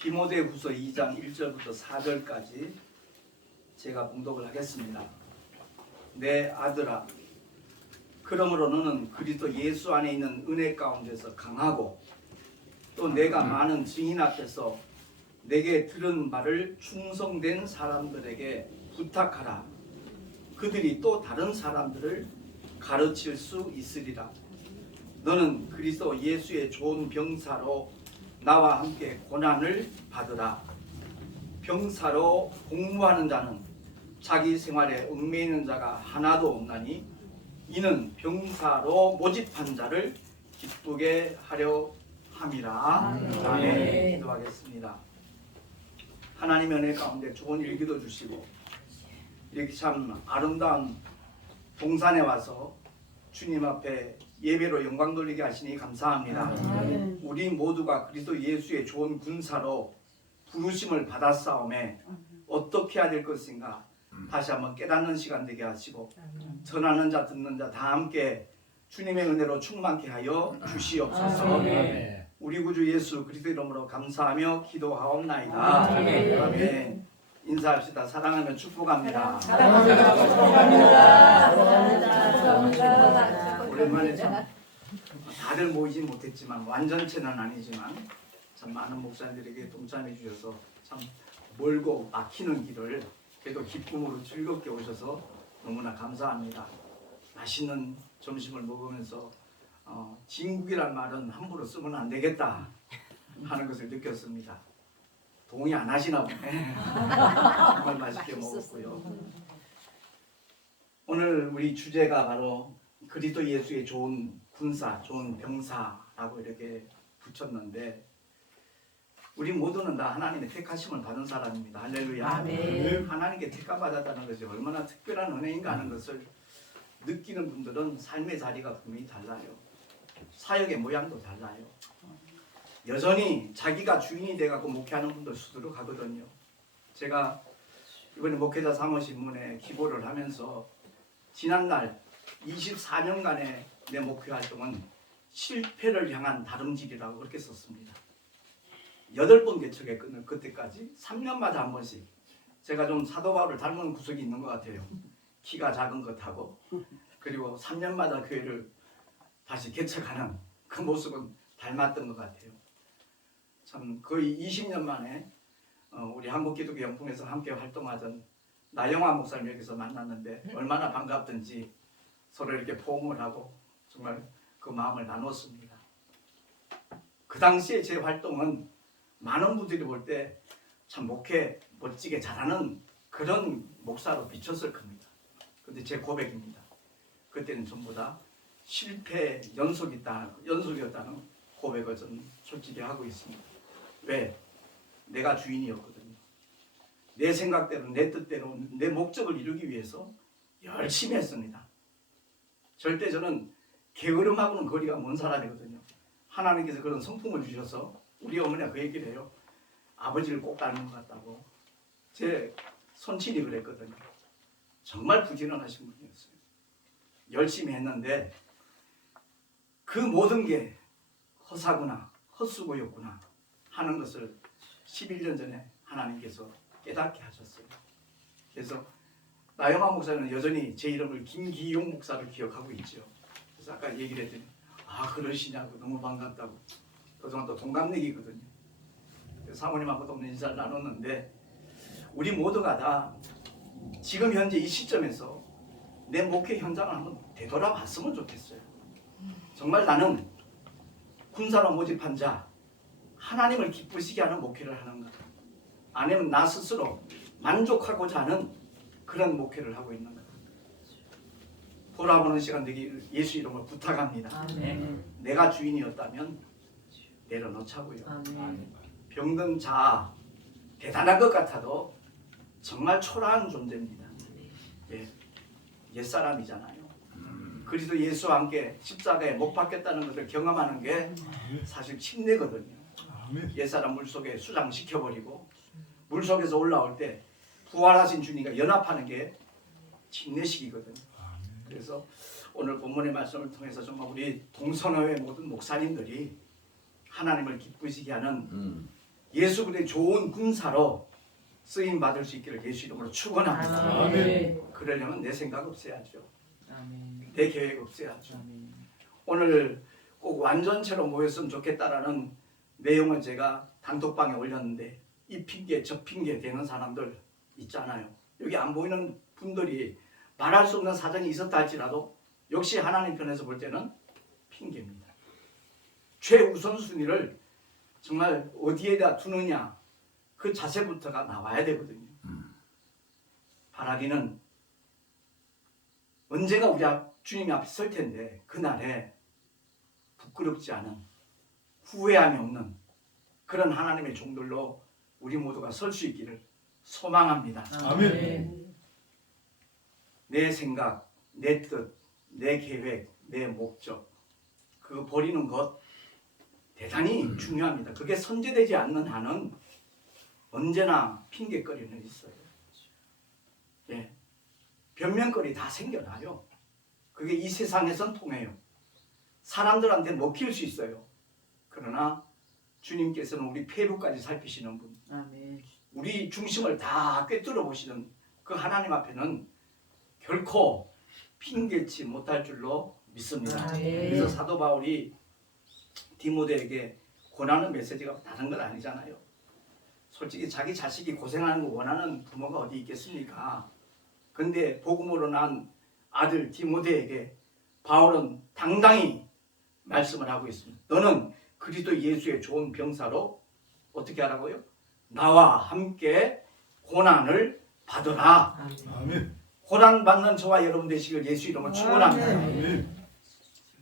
디모데후서 2장 1절부터 4절까지 제가 봉독을 하겠습니다. 내 아들아, 그러므로 너는 그리스도 예수 안에 있는 은혜 가운데서 강하고 또 내가 많은 증인 앞에서 내게 들은 말을 충성된 사람들에게 부탁하라. 그들이 또 다른 사람들을 가르칠 수 있으리라. 너는 그리스도 예수의 좋은 병사로 나와 함께 고난을 받으라. 병사로 공무하는 자는 자기 생활에 얽매이는 자가 하나도 없나니 이는 병사로 모집한 자를 기쁘게 하려 함이라. 아멘. 기도하겠습니다. 하나님의 은혜 가운데 좋은 일기도 주시고 이렇게 참 아름다운 동산에 와서 주님 앞에 예배로 영광 돌리게 하시니 감사합니다. 우리 모두가 그리스도 예수의 좋은 군사로 부르심을 받았사오매 어떻게 해야 될 것인가 다시 한번 깨닫는 시간 되게 하시고 전하는 자 듣는 자 다 함께 주님의 은혜로 충만케 하여 주시옵소서. 우리 구주 예수 그리스도 이름으로 감사하며 기도하옵나이다. 아멘. 인사합시다. 사랑하며 축복합니다. 오랜만에 참 다들 모이진 못했지만 완전체는 아니지만 참 많은 목사님들에게 동참해 주셔서 참 멀고 막히는 길을 그래도 기쁨으로 즐겁게 오셔서 너무나 감사합니다. 맛있는 점심을 먹으면서 진국이란 말은 함부로 쓰면 안 되겠다 하는 것을 느꼈습니다. 동의 안 하시나 보네. 정말 맛있게 먹었고요. 오늘 우리 주제가 바로 그리스도 예수의 좋은 군사, 좋은 병사라고 이렇게 붙였는데 우리 모두는 다 하나님의 택하심을 받은 사람입니다. 할렐루야. 아멘. 하나님께 택함받았다는 것이 얼마나 특별한 은혜인가 하는 것을 느끼는 분들은 삶의 자리가 분명히 달라요. 사역의 모양도 달라요. 여전히 자기가 주인이 돼갖고 목회하는 분들 수두룩하거든요. 제가 이번에 목회자 사모신문에 기고를 하면서 지난날 24년간의 내 목회 활동은 실패를 향한 다름질이라고 그렇게 썼습니다. 8번 개척에 끊을 그때까지 3년마다 한 번씩 제가 좀 사도 바울을 닮은 구석이 있는 것 같아요. 키가 작은 것하고 그리고 3년마다 교회를 다시 개척하는 그 모습은 닮았던 것 같아요. 참 거의 20년 만에 우리 한국기독교 영풍에서 함께 활동하던 나영화 목사님 여기서 만났는데 얼마나 반갑던지 서로 이렇게 포옹을 하고 정말 그 마음을 나눴습니다. 그 당시에 제 활동은 많은 분들이 볼 때 참 목회 멋지게 잘하는 그런 목사로 비쳤을 겁니다. 근데 제 고백입니다. 그때는 전부 다 실패 연속이었다는 고백을 저는 솔직히 하고 있습니다. 왜? 내가 주인이었거든요. 내 생각대로 내 뜻대로 내 목적을 이루기 위해서 열심히 했습니다. 절대 저는 게으름하고는 거리가 먼 사람이거든요. 하나님께서 그런 성품을 주셔서 우리 어머니가 그 얘기를 해요. 아버지를 꼭 닮은 것 같다고. 제 손친이 그랬거든요. 정말 부지런하신 분이었어요. 열심히 했는데 그 모든 게 허사구나 헛수고였구나 하는 것을 11년 전에 하나님께서 깨닫게 하셨어요. 그래서 나영아 목사는 여전히 제 이름을 김기용 목사로 기억하고 있죠. 그래서 아까 얘기를 했더니 아 그러시냐고 너무 반갑다고. 그동안 또 동갑내기거든요. 사모님하고도 인사를 나눴는데 우리 모두가 다 지금 현재 이 시점에서 내 목회 현장을 한번 되돌아봤으면 좋겠어요. 정말 나는 군사로 모집한 자 하나님을 기쁘시게 하는 목회를 하는가 아니면 나 스스로 만족하고자 하는 그런 목회를 하고 있는가 돌아보는 시간 되기 예수 이름으로 부탁합니다. 아멘. 내가 주인이었다면 내려놓자고요. 아멘. 병든 자 대단한 것 같아도 정말 초라한 존재입니다. 예, 옛사람이잖아요. 그리스도 예수와 함께 십자가에 못 박혔다는 것을 경험하는 게 사실 침례거든요. 옛사람 물속에 수장시켜버리고 물속에서 올라올 때 부활하신 주님과 연합하는 게 침례식이거든요. 그래서 오늘 본문의 말씀을 통해서 정말 우리 동선호의 모든 목사님들이 하나님을 기쁘시게 하는 예수 그리스도의 좋은 군사로 쓰임 받을 수 있기를 예수 이름으로 축원합니다. 아멘. 그러려면 내 생각 없애야죠. 아멘. 내 계획 없애야죠. 아멘. 오늘 꼭 완전체로 모였으면 좋겠다라는 내용을 제가 단톡방에 올렸는데 이 핑계 저 핑계 되는 사람들 있잖아요. 여기 안 보이는 분들이 말할 수 없는 사정이 있었다 할지라도 역시 하나님 편에서 볼 때는 핑계입니다. 최우선순위를 정말 어디에다 두느냐 그 자세부터가 나와야 되거든요. 바라기는 언제가 우리 주님이 앞에 설 텐데 그날에 부끄럽지 않은 후회함이 없는 그런 하나님의 종들로 우리 모두가 설 수 있기를 소망합니다. 아멘. 내 생각, 내 뜻, 내 계획, 내 목적 그거 버리는 것 대단히 중요합니다. 그게 선제되지 않는 한은 언제나 핑계거리는 있어요. 예. 변명거리 다 생겨나요. 그게 이 세상에선 통해요. 사람들한테 먹힐 수 있어요. 그러나 주님께서는 우리 폐부까지 살피시는 분, 아멘. 우리 중심을 다 꿰뚫어 보시는 그 하나님 앞에는 결코 핑계치 못할 줄로 믿습니다. 아멘. 그래서 사도 바울이 디모데에게 권하는 메시지가 다른 건 아니잖아요. 솔직히 자기 자식이 고생하는 거 원하는 부모가 어디 있겠습니까? 근데 복음으로 난 아들 디모데에게 바울은 당당히 말씀을 하고 있습니다. 너는 그리스도 예수의 좋은 병사로 어떻게 하라고요? 나와 함께 고난을 받으라. 아멘. 고난 받는 저와 여러분 되시길 예수 이름으로 축원합니다. 아멘.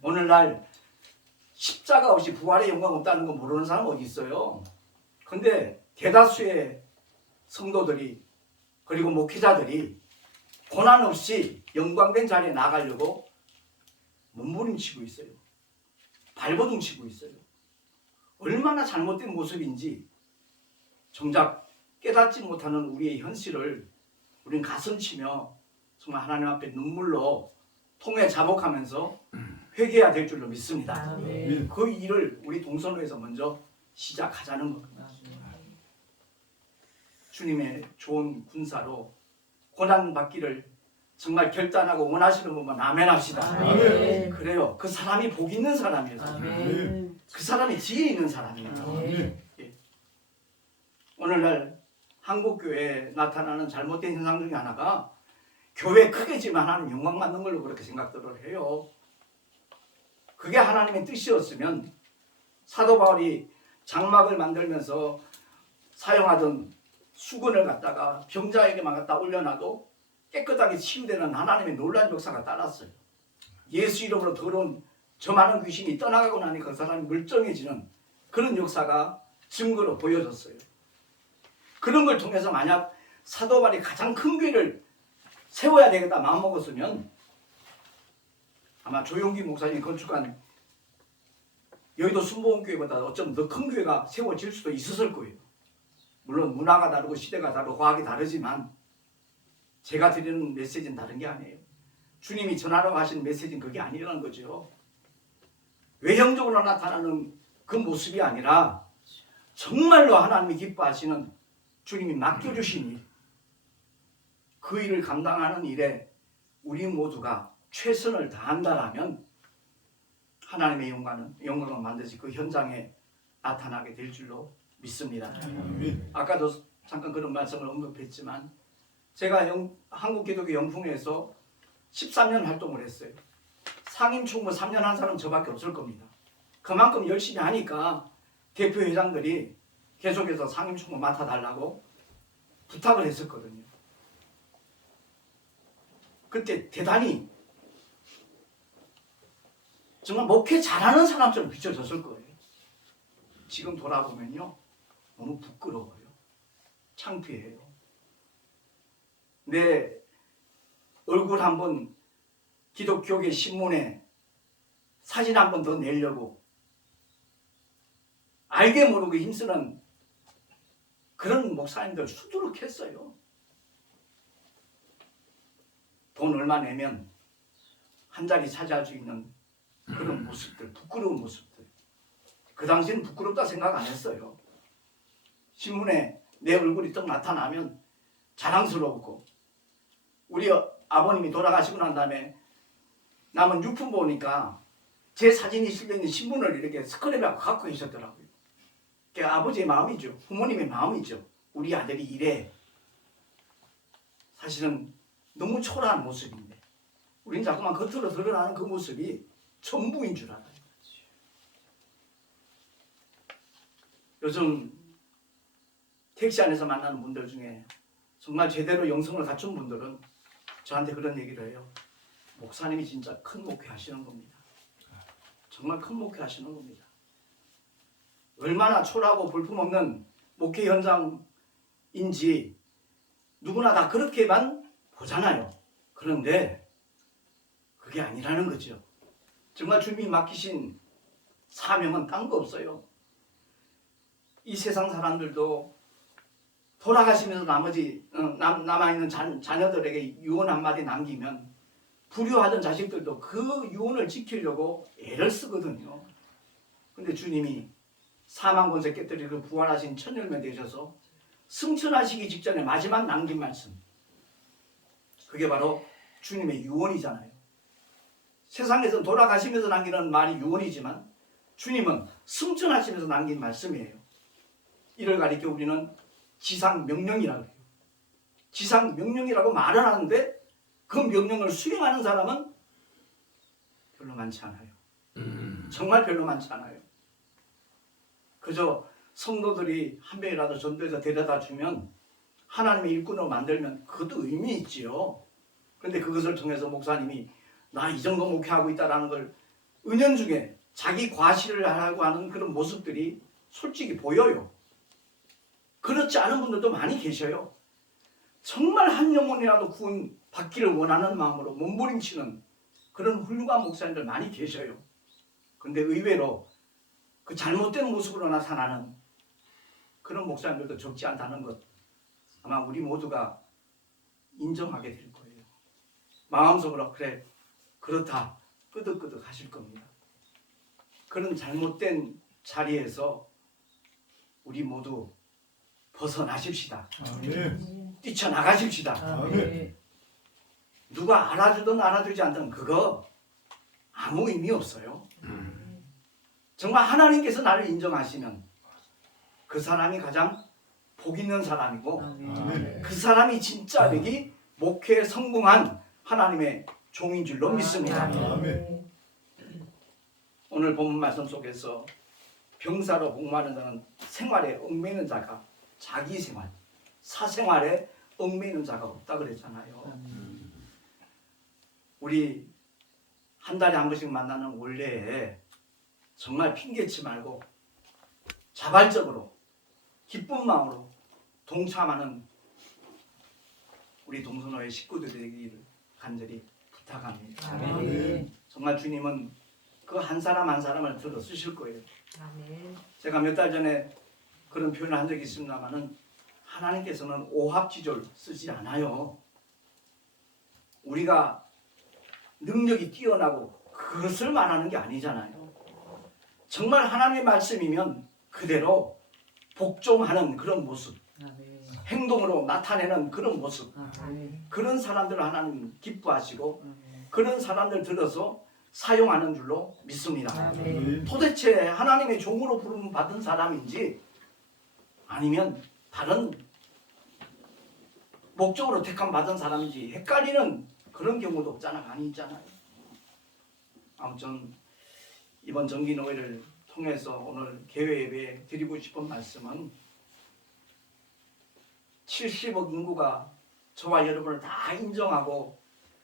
오늘날 십자가 없이 부활의 영광 없다는 거 모르는 사람 어디 있어요? 근데 대다수의 성도들이 그리고 목회자들이 고난 없이 영광된 자리에 나가려고 몸부림치고 있어요. 발버둥치고 있어요. 얼마나 잘못된 모습인지 정작 깨닫지 못하는 우리의 현실을 우리는 가슴치며 정말 하나님 앞에 눈물로 통해 자복하면서 회개해야 될 줄로 믿습니다. 아멘. 그 일을 우리 동선로에서 먼저 시작하자는 겁니다. 주님의 좋은 군사로 고난 받기를 정말 결단하고 원하시는 분만 아멘 합시다. 아멘. 그래요. 그 사람이 복 있는 사람이에요. 아멘. 그 사람이 지혜 있는 사람이에요. 아멘. 오늘날 한국교회에 나타나는 잘못된 현상 중에 하나가 교회 크게 지면 하나님 영광 받는 걸로 그렇게 생각들을 해요. 그게 하나님의 뜻이었으면 사도 바울이 장막을 만들면서 사용하던 수건을 갖다가 병자에게만 갖다 올려놔도 깨끗하게 치유되는 하나님의 놀라운 역사가 따랐어요. 예수 이름으로 더러운 저 많은 귀신이 떠나가고 나니 그 사람이 멀쩡해지는 그런 역사가 증거로 보여졌어요. 그런 걸 통해서 만약 사도 바울이 가장 큰 교회를 세워야 되겠다 마음먹었으면 아마 조용기 목사님이 건축한 여의도 순복음교회보다 어쩜 더 큰 교회가 세워질 수도 있었을 거예요. 물론 문화가 다르고 시대가 다르고 과학이 다르지만 제가 드리는 메시지는 다른 게 아니에요. 주님이 전하라고 하신 메시지는 그게 아니라는 거죠. 외형적으로 나타나는 그 모습이 아니라 정말로 하나님이 기뻐하시는 주님이 맡겨주신 일, 그 일을 감당하는 일에 우리 모두가 최선을 다한다라면 하나님의 영광은 반드시 그 현장에 나타나게 될 줄로 믿습니다. 아멘. 아까도 잠깐 그런 말씀을 언급했지만 제가 한국기독교 영풍회에서 13년 활동을 했어요. 상임 총무 3년 한 사람 저밖에 없을 겁니다. 그만큼 열심히 하니까 대표 회장들이 계속해서 상임 총무 맡아달라고 부탁을 했었거든요. 그때 대단히 정말 목회 잘하는 사람처럼 비춰졌을 거예요. 지금 돌아보면요 너무 부끄러워요. 창피해요. 내 얼굴 한번 기독교계 신문에 사진 한 번 더 내려고 알게 모르게 힘쓰는 그런 목사님들 수두룩했어요. 돈 얼마 내면 한 자리 차지할 수 있는 그런 모습들, 부끄러운 모습들. 그 당시에는 부끄럽다 생각 안 했어요. 신문에 내 얼굴이 딱 나타나면 자랑스럽고, 우리 아버님이 돌아가시고 난 다음에 남은 유품 보니까 제 사진이 실려있는 신문을 이렇게 스크랩하고 갖고 계셨더라고요. 그게 아버지의 마음이죠. 부모님의 마음이죠. 우리 아들이 이래. 사실은 너무 초라한 모습인데 우린 자꾸만 겉으로 드러나는 그 모습이 전부인 줄 알아요. 요즘 택시 안에서 만나는 분들 중에 정말 제대로 영성을 갖춘 분들은 저한테 그런 얘기를 해요. 목사님이 진짜 큰 목회 하시는 겁니다. 정말 큰 목회 하시는 겁니다. 얼마나 초라하고 볼품없는 목회 현장인지 누구나 다 그렇게만 보잖아요. 그런데 그게 아니라는 거죠. 정말 주님이 맡기신 사명은 딴 거 없어요. 이 세상 사람들도 돌아가시면서 나머지 남아있는 자녀들에게 유언 한마디 남기면 불효하던 자식들도 그 유언을 지키려고 애를 쓰거든요. 근데 주님이 사망 권세 깨뜨리고 부활하신 천열매 되셔서 승천하시기 직전에 마지막 남긴 말씀, 그게 바로 주님의 유언이잖아요. 세상에서 돌아가시면서 남기는 말이 유언이지만 주님은 승천하시면서 남긴 말씀이에요. 이를 가리켜 우리는 지상명령이라고 해요. 지상명령이라고 말을 하는데 그 명령을 수행하는 사람은 별로 많지 않아요. 정말 별로 많지 않아요. 그저 성도들이 한 명이라도 전도해서 데려다 주면 하나님의 일꾼으로 만들면 그것도 의미 있지요. 그런데 그것을 통해서 목사님이 나 이 정도 목회하고 있다는 걸 은연중에 자기 과시를 하려고 하는 그런 모습들이 솔직히 보여요. 그렇지 않은 분들도 많이 계셔요. 정말 한 영혼이라도 구원 받기를 원하는 마음으로 몸부림치는 그런 훌륭한 목사님들 많이 계셔요. 그런데 의외로 그 잘못된 모습으로 나타나는 그런 목사님들도 적지 않다는 것, 아마 우리 모두가 인정하게 될 거예요. 마음속으로 그래, 그렇다 끄덕끄덕 하실 겁니다. 그런 잘못된 자리에서 우리 모두 벗어나십시다. 아멘. 뛰쳐나가십시다. 아멘. 누가 알아주든 알아주지 않든 그거 아무 의미 없어요. 정말 하나님께서 나를 인정하시면 그 사람이 가장 복 있는 사람이고 아멘. 그 사람이 진짜 여기 목회에 성공한 하나님의 종인 줄로 믿습니다. 아멘. 오늘 본문 말씀 속에서 병사로 복무하는 자는 생활에 얽매이는 자가 자기 생활, 사생활에 얽매이는 자가 없다 그랬잖아요. 우리 한 달에 한 번씩 만나는 원래에 정말 핑계치 말고 자발적으로 기쁜 마음으로 동참하는 우리 동선호의 식구들이 되기를 간절히 부탁합니다. 아멘. 정말 주님은 그 한 사람 한 사람을 들어 쓰실 거예요. 아멘. 제가 몇 달 전에 그런 표현을 한 적이 있습니다만은 하나님께서는 오합지졸 쓰지 않아요. 우리가 능력이 뛰어나고 그것을 말하는 게 아니잖아요. 정말 하나님의 말씀이면 그대로 복종하는 그런 모습, 아멘. 행동으로 나타내는 그런 모습, 아멘. 그런 사람들을 하나님 기뻐하시고 아멘. 그런 사람들 들어서 사용하는 줄로 믿습니다. 아멘. 도대체 하나님의 종으로 부름 받은 사람인지 아니면 다른 목적으로 택함 받은 사람인지 헷갈리는 그런 경우도 없잖아, 많이 있잖아요. 아무튼 이번 정기노회를 통해서 오늘 개회 예배에 드리고 싶은 말씀은 70억 인구가 저와 여러분을 다 인정하고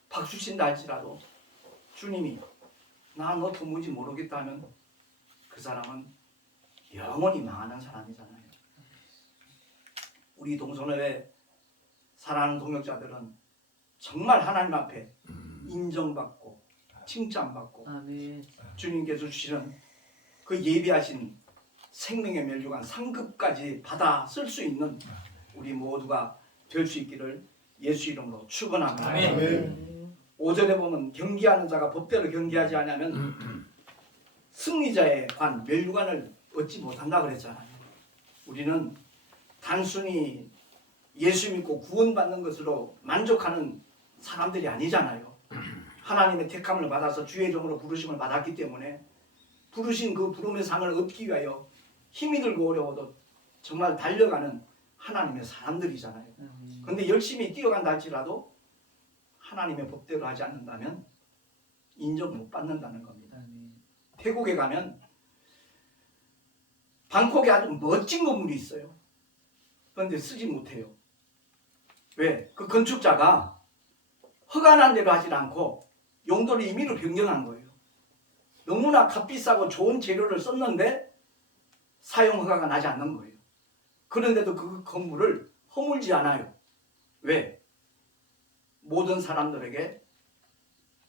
박수 친다 할지라도 주님이 나 너 도무지 모르겠다 하면 그 사람은 영원히 망하는 사람이잖아요. 우리 동선회 사랑하는 동역자들은 정말 하나님 앞에 인정받고 칭찬받고 아멘. 주님께서 주시는 그 예비하신 생명의 멸류관 상급까지 받아 쓸 수 있는 우리 모두가 될 수 있기를 예수 이름으로 축원합니다. 아멘. 5절에 보면 경기하는 자가 법대로 경기하지 않으면 승리자의 관 멸류관을 얻지 못한다 그랬잖아요. 우리는 단순히 예수 믿고 구원받는 것으로 만족하는 사람들이 아니잖아요. 하나님의 택함을 받아서 주의 종으로 부르심을 받았기 때문에 부르신 그 부름의 상을 얻기 위하여 힘이 들고 어려워도 정말 달려가는 하나님의 사람들이잖아요. 그런데 열심히 뛰어간다 할지라도 하나님의 법대로 하지 않는다면 인정 못 받는다는 겁니다. 태국에 가면 방콕에 아주 멋진 건물이 있어요. 그런데 쓰지 못해요. 왜? 그 건축자가 허가난 대로 하지 않고 용도를 임의로 변경한 거예요. 너무나 값비싸고 좋은 재료를 썼는데 사용 허가가 나지 않는 거예요. 그런데도 그 건물을 허물지 않아요. 왜? 모든 사람들에게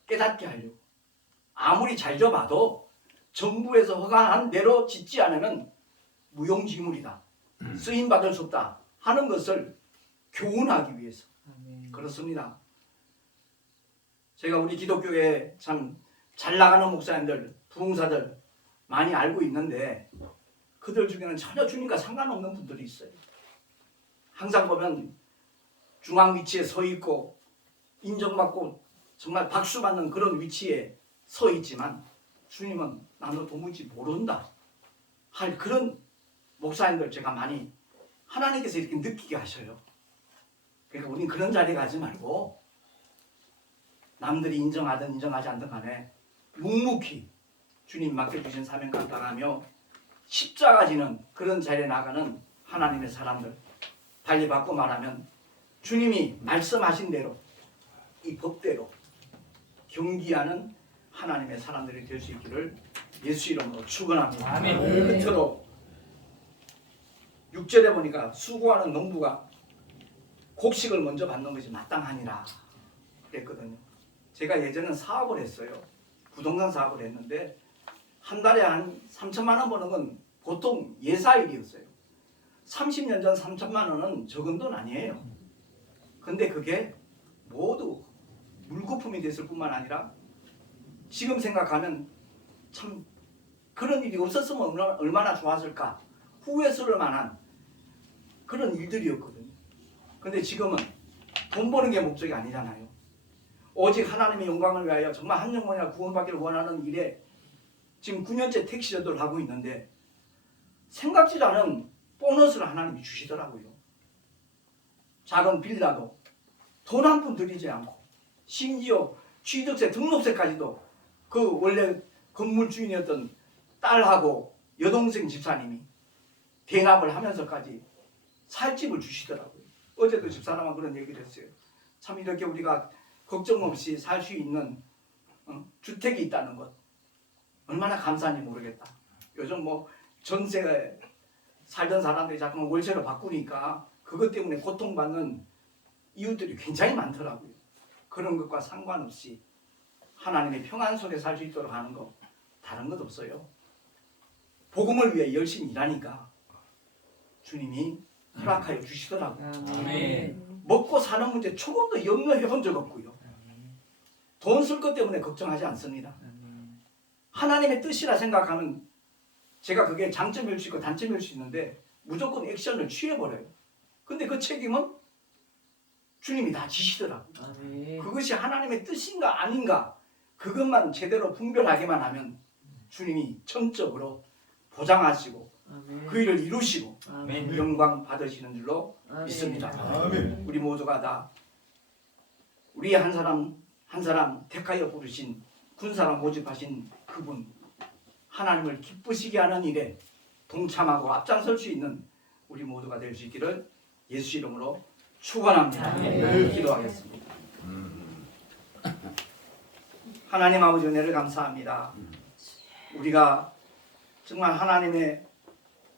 깨닫게 하려고. 아무리 잘 져봐도 정부에서 허가한 대로 짓지 않으면 무용지물이다. 쓰임받을 수 없다 하는 것을 교훈하기 위해서 그렇습니다. 제가 우리 기독교에 참 잘 나가는 목사님들, 부흥사들 많이 알고 있는데 그들 중에는 전혀 주님과 상관없는 분들이 있어요. 항상 보면 중앙 위치에 서 있고 인정받고 정말 박수받는 그런 위치에 서 있지만 주님은 나는 도무지 모른다 할 그런 목사님들 제가 많이 하나님께서 이렇게 느끼게 하셔요. 그러니까 우리는 그런 자리에 가지 말고 남들이 인정하든 인정하지 않든 간에 묵묵히 주님 맡겨주신 사명 감당하며 십자가 지는 그런 자리에 나가는 하나님의 사람들, 달리 바꿔 말하면 주님이 말씀하신 대로 이 법대로 경기하는 하나님의 사람들이 될 수 있기를 예수 이름으로 축원합니다. 끝으로 6절에 보니까 수고하는 농부가 곡식을 먼저 받는 것이 마땅하니라 그랬거든요. 제가 예전에 사업을 했어요. 부동산 사업을 했는데 한 달에 한 3천만 원 버는 건 보통 예사일이었어요. 30년 전 3천만 원은 적은 돈 아니에요. 근데 그게 모두 물거품이 됐을 뿐만 아니라 지금 생각하면 참 그런 일이 없었으면 얼마나 좋았을까 후회스러울 만한 그런 일들이었거든요. 근데 지금은 돈 버는 게 목적이 아니잖아요. 오직 하나님의 영광을 위하여 정말 한 영혼이나 구원받기를 원하는 일에 지금 9년째 택시전도를 하고 있는데 생각지도 않은 보너스를 하나님이 주시더라고요. 작은 빌라도 돈 한 푼 들이지 않고 심지어 취득세 등록세까지도 그 원래 건물 주인이었던 딸하고 여동생 집사님이 대납을 하면서까지 살 집을 주시더라고요. 어제도 집사람하고 그런 얘기를 했어요. 참 이렇게 우리가 걱정 없이 살 수 있는 주택이 있다는 것 얼마나 감사한지 모르겠다. 요즘 뭐 전세 살던 사람들이 자꾸 월세로 바꾸니까 그것 때문에 고통받는 이웃들이 굉장히 많더라고요. 그런 것과 상관없이 하나님의 평안 속에 살 수 있도록 하는 거 다른 것 없어요. 복음을 위해 열심히 일하니까 주님이 허락하여 주시더라고요. 먹고 사는 문제 조금도 염려해 본 적 없고요. 돈 쓸 것 때문에 걱정하지 않습니다. 하나님의 뜻이라 생각하면 제가 그게 장점일 수 있고 단점일 수 있는데 무조건 액션을 취해버려요. 근데 그 책임은 주님이 다 지시더라고요. 그것이 하나님의 뜻인가 아닌가 그것만 제대로 분별하기만 하면 주님이 전적으로 보장하시고 그 일을 이루시고 영광 받으시는 줄로 믿습니다. 우리 모두가 다 우리 한 사람 한 사람 택하여 부르신 군사로 모집하신 그분 하나님을 기쁘시게 하는 일에 동참하고 앞장설 수 있는 우리 모두가 될 수 있기를 예수 이름으로 축원합니다. 기도하겠습니다. 하나님 아버지 은혜를 감사합니다. 우리가 정말 하나님의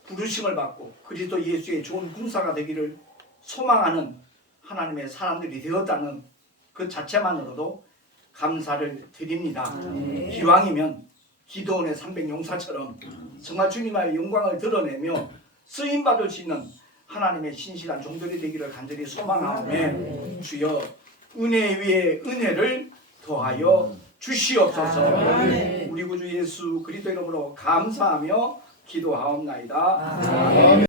부르심을 받고 그리스도 예수의 좋은 군사가 되기를 소망하는 하나님의 사람들이 되었다는 그 자체만으로도 감사를 드립니다. 기왕이면 기도원의 300용사처럼 정말 주님의 영광을 드러내며 쓰임받을 수 있는 하나님의 신실한 종들이 되기를 간절히 소망하오매 주여 은혜 위에 은혜를 더하여 주시옵소서. 우리 구주 예수 그리스도 이름으로 감사하며 기도하옵나이다. 아멘.